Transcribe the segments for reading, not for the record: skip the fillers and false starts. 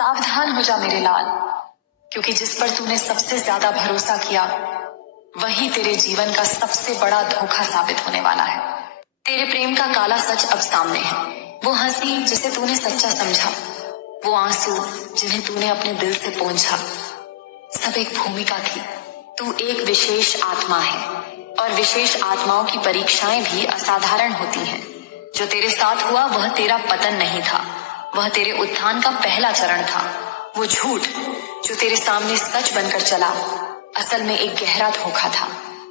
सावधान हो जा मेरे लाल, क्योंकि जिस पर तूने सबसे ज्यादा भरोसा किया वही तेरे जीवन का सबसे बड़ा धोखा साबित होने वाला है। तेरे प्रेम का काला सच अब सामने है। वो हंसी जिसे तूने सच्चा समझा, वो आंसू जिन्हें तूने अपने दिल से पोंछा, सब एक भूमिका थी। तू एक विशेष आत्मा है और विशेष आत्माओं की परीक्षाएं भी असाधारण होती हैं। जो तेरे साथ हुआ वह तेरा पतन नहीं था, वह तेरे उत्थान का पहला चरण था। वो झूठ जो तेरे सामने सच बनकर चला असल में एक गहरा धोखा था।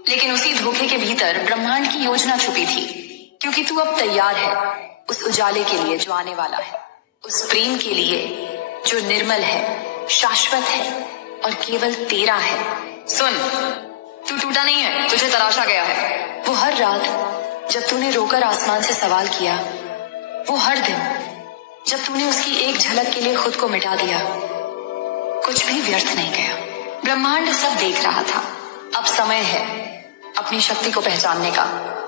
लेकिन उसी धोखे के भीतर ब्रह्मांड की योजना छुपी थी, क्योंकि तू अब तैयार है उस उजाले के लिए जो आने वाला है, उस प्रेम के लिए जो निर्मल है, शाश्वत है और केवल तेरा है। सुन, तू टूटा नहीं है, तुझे तराशा गया है। वो हर रात जब तूने रोकर आसमान से सवाल किया, वो हर दिन जब तूने उसकी एक झलक के लिए खुद को मिटा दिया, कुछ भी व्यर्थ नहीं गया। ब्रह्मांड सब देख रहा था। अब समय है अपनी शक्ति को पहचानने का।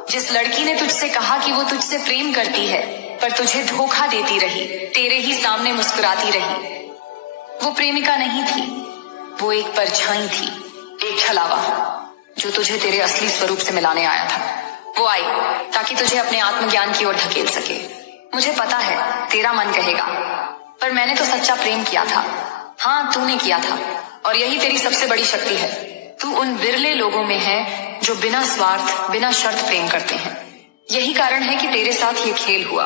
जिस लड़की ने तुझसे कहा कि वो तुझसे प्रेम करती है पर तुझे धोखा देती रही, तेरे ही सामने मुस्कुराती रही, वो प्रेमिका नहीं थी, वो एक परछाई थी, एक छलावा जो तुझे तेरे असली स्वरूप से मिलाने आया था। वो आई ताकि तुझे अपने आत्मज्ञान की ओर धकेल सके। मुझे पता है तेरा मन कहेगा, पर मैंने तो सच्चा प्रेम किया था। हाँ, तूने किया था, और यही तेरी सबसे बड़ी शक्ति है। तू उन बिरले लोगों में है जो बिना स्वार्थ, बिना शर्त प्रेम करते हैं। यही कारण है कि तेरे साथ ये खेल हुआ,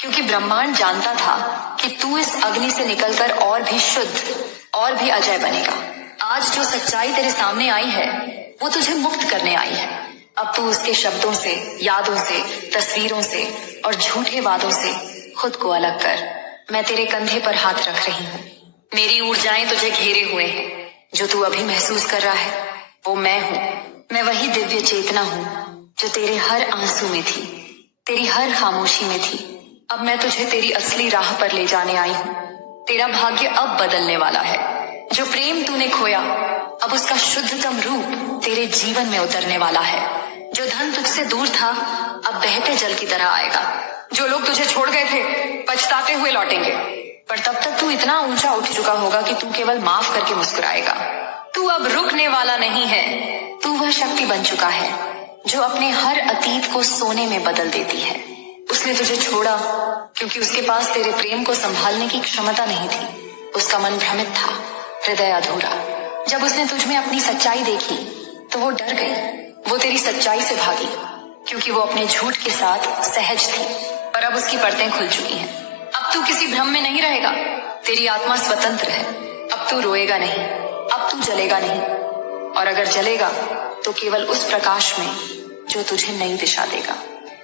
क्योंकि ब्रह्मांड जानता था कि तू इस अग्नि से निकलकर और भी शुद्ध और भी अजय बनेगा। आज जो सच्चाई तेरे सामने आई है वो तुझे मुक्त करने आई है। अब तू उसके शब्दों से, यादों से, तस्वीरों से और झूठे वादों से खुद को अलग कर। मैं तेरे कंधे पर हाथ रख रही हूँ। मेरी ऊर्जाएं तुझे घेरे हुए हैं। जो तू अभी महसूस कर रहा है वो मैं हूँ। मैं वही दिव्य चेतना हूँ जो तेरे हर आंसू में थी, तेरी हर खामोशी में थी। अब मैं तुझे तेरी असली राह पर ले जाने आई हूँ। तेरा भाग्य अब बदलने वाला है। जो प्रेम तूने खोया अब उसका शुद्धतम रूप तेरे जीवन में उतरने वाला है। जो धन तुझसे दूर था अब बहते जल की तरह आएगा। जो लोग तुझे छोड़ गए थे पछताते हुए लौटेंगे, पर तब तक तू इतना ऊंचा उठ चुका होगा कि तू केवल माफ करके मुस्कुराएगा। तू अब रुकने वाला नहीं है। तू वह शक्ति बन चुका है जो अपने हर अतीत को सोने में बदल देती है। उसने तुझे छोड़ा क्योंकि उसके पास तेरे प्रेम को संभालने की क्षमता नहीं थी। उसका मन भ्रमित था, हृदय अधूरा। जब उसने तुझ में अपनी सच्चाई देखी तो वो डर गई। वो तेरी सच्चाई से भागी क्योंकि वो अपने झूठ के साथ सहज थी। पर अब उसकी परतें खुल चुकी हैं। अब तू किसी भ्रम में नहीं रहेगा। तेरी आत्मा स्वतंत्र है। अब तू रोएगा नहीं, अब तू जलेगा नहीं, और अगर जलेगा तो केवल उस प्रकाश में जो तुझे नई दिशा देगा।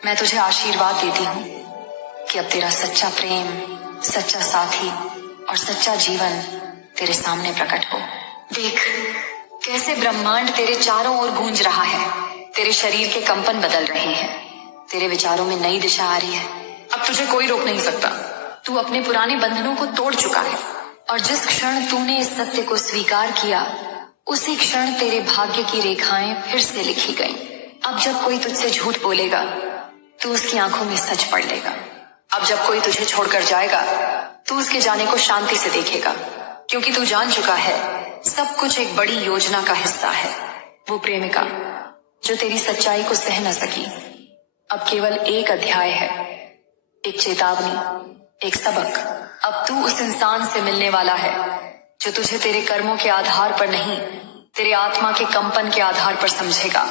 मैं तुझे आशीर्वाद देती हूँ कि अब तेरा सच्चा प्रेम, सच्चा साथी और सच्चा जीवन तेरे सामने प्रकट हो। देख कैसे ब्रह्मांड तेरे चारों ओर गूंज रहा है। तेरे शरीर के कंपन बदल रहे हैं। तेरे विचारों में नई दिशा आ रही है। अब तुझे कोई रोक नहीं सकता। तू अपने पुराने बंधनों को तोड़ चुका है, और जिस क्षण तूने इस सत्य को स्वीकार किया उसी क्षण तेरे भाग्य की रेखाएं फिर से लिखी गईं। अब जब कोई तुझसे झूठ बोलेगा तू उसकी आंखों में सच पढ़ लेगा। अब जब कोई तुझे छोड़कर जाएगा तू उसके जाने को शांति से देखेगा, क्योंकि तू जान चुका है सब कुछ एक बड़ी योजना का हिस्सा है। वो प्रेमिका जो तेरी सच्चाई को सह न सकी अब केवल एक अध्याय है, एक चेतावनी, एक सबक। अब तू उस इंसान से मिलने वाला है जो तुझे तेरे कर्मों के आधार पर नहीं, तेरे आत्मा के कंपन के आधार पर समझेगा।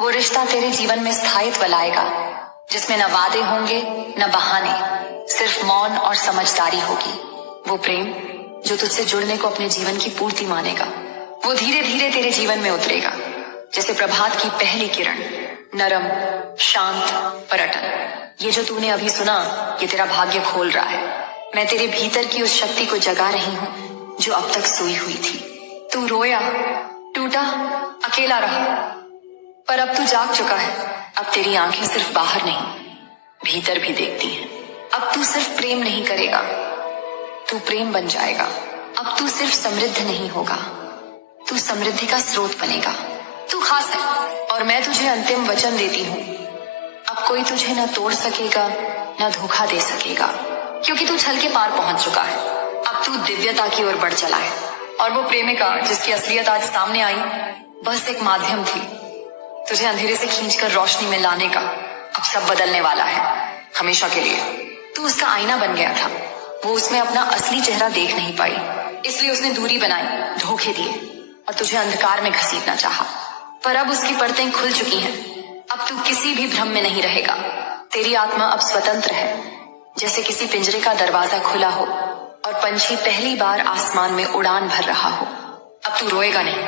वो रिश्ता तेरे जीवन में स्थायित्व लाएगा जिसमें न वादे होंगे न बहाने, सिर्फ मौन और समझदारी होगी। वो प्रेम जो तुझसे जुड़ने को अपने जीवन की पूर्ति मानेगा। वो धीरे धीरे तेरे जीवन में उतरेगा जैसे प्रभात की पहली किरण, नरम, शांत, पर्यटन। ये जो तूने अभी सुना ये तेरा भाग्य खोल रहा है। मैं तेरे भीतर की उस शक्ति को जगा रही हूँ जो अब तक सोई हुई थी। तू रोया, टूटा, अकेला रहा, पर अब तू जाग चुका है। अब तेरी आंखें सिर्फ बाहर नहीं भीतर भी देखती हैं। अब तू सिर्फ प्रेम नहीं करेगा, तू प्रेम बन जाएगा। अब तू सिर्फ समृद्ध नहीं होगा, तू समृद्धि का स्रोत बनेगा। तू खास है और मैं तुझे अंतिम वचन देती हूँ, अब कोई तुझे न तोड़ सकेगा न धोखा दे सकेगा, क्योंकि तू छल के पार पहुंच चुका है। अब तू दिव्यता की ओर बढ़ चला है, और वो प्रेमिका जिसकी असलियत आज सामने आई बस एक माध्यम थी तुझे अंधेरे से खींचकर रोशनी में लाने का। अब सब बदलने वाला है, हमेशा के लिए। तू उसका आईना बन गया था, वो उसमें अपना असली चेहरा देख नहीं पाई, इसलिए उसने दूरी बनाई, धोखे दिए और तुझे अंधकार में घसीटना चाहा। पर अब उसकी परतें खुल चुकी हैं, अब तू किसी भी भ्रम में नहीं रहेगा। तेरी आत्मा अब स्वतंत्र है, जैसे किसी पिंजरे का दरवाजा खुला हो और पंछी पहली बार आसमान में उड़ान भर रहा हो। अब तू रोएगा नहीं,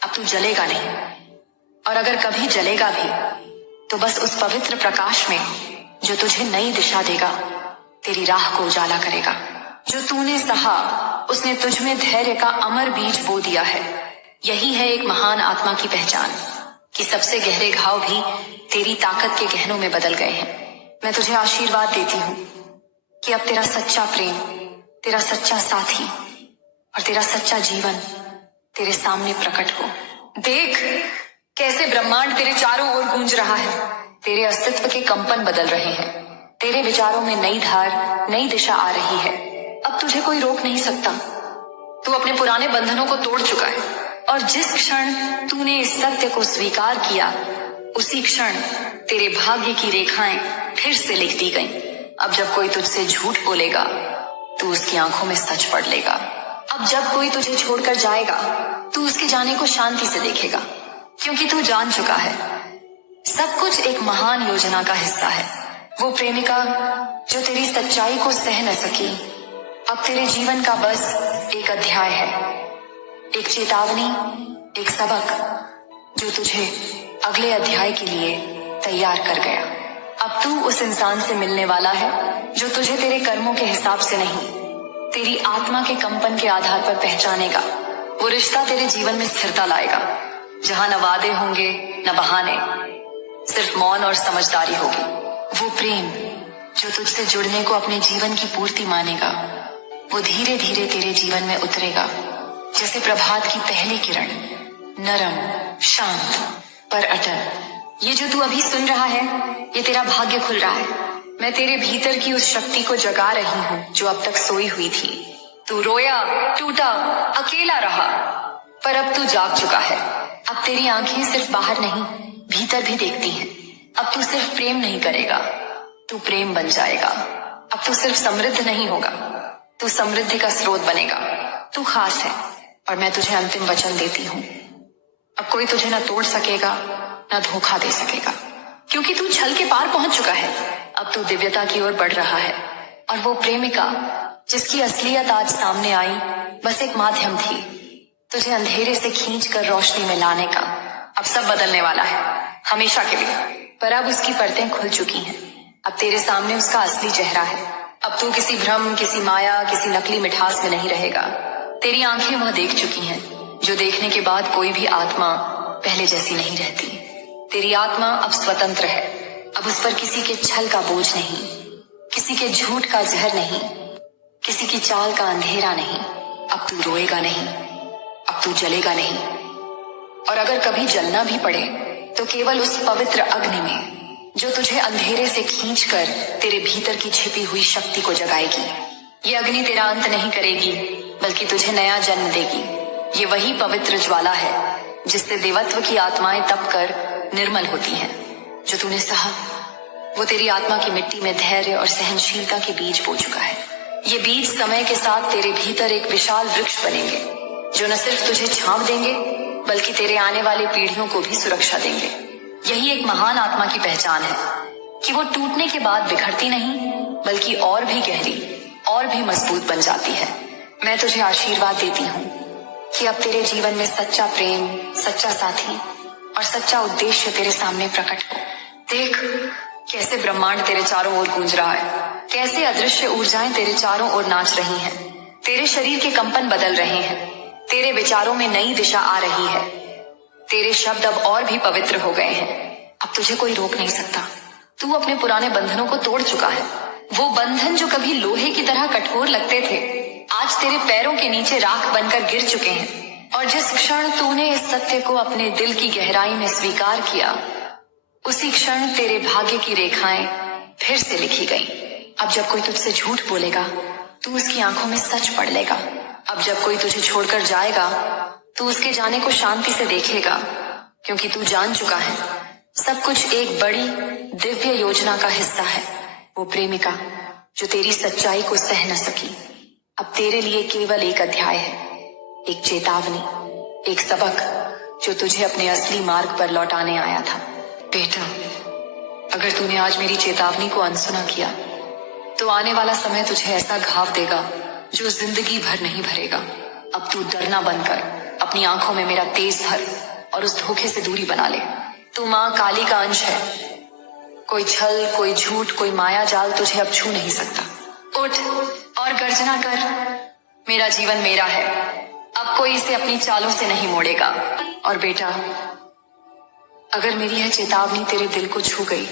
अब तू जलेगा नहीं, और अगर कभी जलेगा भी तो बस उस पवित्र प्रकाश में जो तुझे नई दिशा देगा, तेरी राह को उजाला करेगा। जो तूने सहा उसने तुझ में धैर्य का अमर बीज बो दिया है। यही है एक महान आत्मा की पहचान, कि सबसे गहरे घाव भी तेरी ताकत के गहनों में बदल गए हैं। मैं तुझे आशीर्वाद देती हूँ कि अब तेरा सच्चा प्रेम, तेरा सच्चा साथी और तेरा सच्चा जीवन तेरे सामने प्रकट हो। देख कैसे ब्रह्मांड तेरे चारों ओर गूंज रहा है। तेरे अस्तित्व के कंपन बदल रहे हैं, तेरे विचारों में नई धार, नई दिशा आ रही है। अब तुझे कोई रोक नहीं सकता। तू अपने पुराने बंधनों को तोड़ चुका है, और जिस क्षण तूने इस सत्य को स्वीकार किया उसी क्षण तेरे भाग्य की रेखाएं फिर से लिख दी गईं। अब जब कोई तुझसे झूठ बोलेगा तू उसकी आंखों में सच पढ़ लेगा। अब जब कोई तुझे छोड़कर जाएगा तू उसके जाने को शांति से देखेगा, क्योंकि तू जान चुका है सब कुछ एक महान योजना का हिस्सा है। वो प्रेमिका जो तेरी सच्चाई को सह न सकी, अब तेरे जीवन का बस एक अध्याय है, एक चेतावनी, एक सबक जो तुझे अगले अध्याय के लिए तैयार कर गया। अब तू उस इंसान से मिलने वाला है जो तुझे तेरे कर्मों के हिसाब से नहीं, तेरी आत्मा के कंपन के आधार पर पहचानेगा। वो रिश्ता तेरे जीवन में स्थिरता लाएगा, जहां न वादे होंगे न बहाने, सिर्फ मौन और समझदारी होगी। वो प्रेम जो तुझसे जुड़ने को अपने जीवन की पूर्ति मानेगा, वो धीरे धीरे तेरे जीवन में उतरेगा जैसे प्रभात की पहली किरण, नरम, शांत पर अटल। ये जो तू अभी सुन रहा है, ये तेरा भाग्य खुल रहा है। मैं तेरे भीतर की उस शक्ति को जगा रही हूँ जो अब तक सोई हुई थी। तू रोया, टूटा, अकेला रहा, पर अब तू जाग चुका है। अब तेरी आंखें सिर्फ बाहर नहीं, भीतर भी देखती हैं। अब तू सिर्फ प्रेम नहीं करेगा, तू प्रेम बन जाएगा। अब तू सिर्फ समृद्ध नहीं होगा, तू समृद्धि का स्रोत बनेगा। तू खास है, और मैं तुझे अंतिम वचन देती हूँ, अब कोई तुझे न तोड़ सकेगा न धोखा दे सकेगा, क्योंकि तू छल के पार पहुंच चुका है। अब तू दिव्यता की ओर बढ़ रहा है, और वो प्रेमिका जिसकी असलियत आज सामने आई बस एक माध्यम थी तुझे अंधेरे से खींचकर रोशनी में लाने का। अब सब बदलने वाला है, हमेशा के लिए। पर अब उसकी परतें खुल चुकी हैं, अब तेरे सामने उसका असली चेहरा है। अब तू किसी भ्रम, किसी माया, किसी नकली मिठास में नहीं रहेगा। तेरी आंखें वह देख चुकी हैं जो देखने के बाद कोई भी आत्मा पहले जैसी नहीं रहती। तेरी आत्मा अब स्वतंत्र है, अब उस पर किसी के छल का बोझ नहीं, किसी के झूठ का जहर नहीं, किसी की चाल का अंधेरा नहीं। अब तू रोएगा नहीं, अब तू जलेगा नहीं, और अगर कभी जलना भी पड़े तो केवल उस पवित्र अग्नि में जो तुझे अंधेरे से खींचकर तेरे भीतर की छिपी हुई शक्ति को जगाएगी। ये अग्नि तेरा अंत नहीं करेगी, बल्कि तुझे नया जन्म देगी। ये वही पवित्र ज्वाला है जिससे देवत्व की आत्माएं तप कर निर्मल होती हैं। जो तूने सहा वो तेरी आत्मा की मिट्टी में धैर्य और सहनशीलता के बीज बो चुका है। ये बीज समय के साथ तेरे भीतर एक विशाल वृक्ष बनेंगे जो न सिर्फ तुझे छांव देंगे बल्कि तेरे आने वाली पीढ़ियों को भी सुरक्षा देंगे। यही एक महान आत्मा की पहचान है कि वो टूटने के बाद बिखरती नहीं, बल्कि और भी गहरी और भी मजबूत बन जाती है। मैं तुझे आशीर्वाद देती हूँ कि अब तेरे जीवन में सच्चा प्रेम, सच्चा साथी और सच्चा उद्देश्य तेरे सामने प्रकट हो। देख कैसे ब्रह्मांड तेरे चारों ओर गूंज रहा है, कैसे अदृश्य ऊर्जाएं तेरे चारों ओर नाच रही हैं। तेरे शरीर के कंपन बदल रहे हैं, तेरे विचारों में नई दिशा आ रही है, तेरे शब्द अब और भी पवित्र हो गए हैं। अब तुझे कोई रोक नहीं सकता। तू अपने पुराने बंधनों को तोड़ चुका है। वो बंधन जो कभी लोहे की तरह कठोर लगते थे, आज तेरे पैरों के नीचे राख बनकर गिर चुके हैं। और जिस क्षण तूने इस सत्य को अपने दिल की गहराई में स्वीकार किया, उसी क्षण तेरे भाग्य की रेखाएं फिर से लिखी गईं। अब जब कोई तुझसे झूठ बोलेगा तू उसकी आंखों में सच पढ़ लेगा। अब जब कोई तुझे छोड़कर जाएगा, तू उसके जाने को शांति से देखेगा, क्योंकि तू जान चुका है सब कुछ एक बड़ी दिव्य योजना का हिस्सा है। वो प्रेमिका जो तेरी सच्चाई को सह न सकी, अब तेरे लिए केवल एक अध्याय है, एक चेतावनी, एक सबक जो तुझे अपने असली मार्ग पर लौटाने आया था। बेटा, अगर तूने आज मेरी चेतावनी को अनसुना किया, तो आने वाला समय तुझे ऐसा घाव देगा जो जिंदगी भर नहीं भरेगा। अब तू डरना बंद कर, अपनी आंखों में मेरा तेज भर और उस धोखे से दूरी बना ले। तू माँ काली का अंश है। कोई छल, कोई झूठ, कोई माया जाल तुझे अब छू नहीं सकता। उठ और गर्जना कर, मेरा जीवन मेरा है, अब कोई इसे अपनी चालों से नहीं मोड़ेगा। और बेटा, अगर मेरी यह चेतावनी तेरे दिल को छू गई,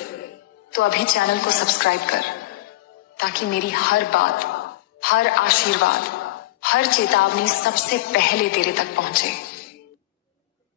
तो अभी चैनल को सब्सक्राइब कर, ताकि मेरी हर बात, हर आशीर्वाद, हर चेतावनी सबसे पहले तेरे तक पहुंचे।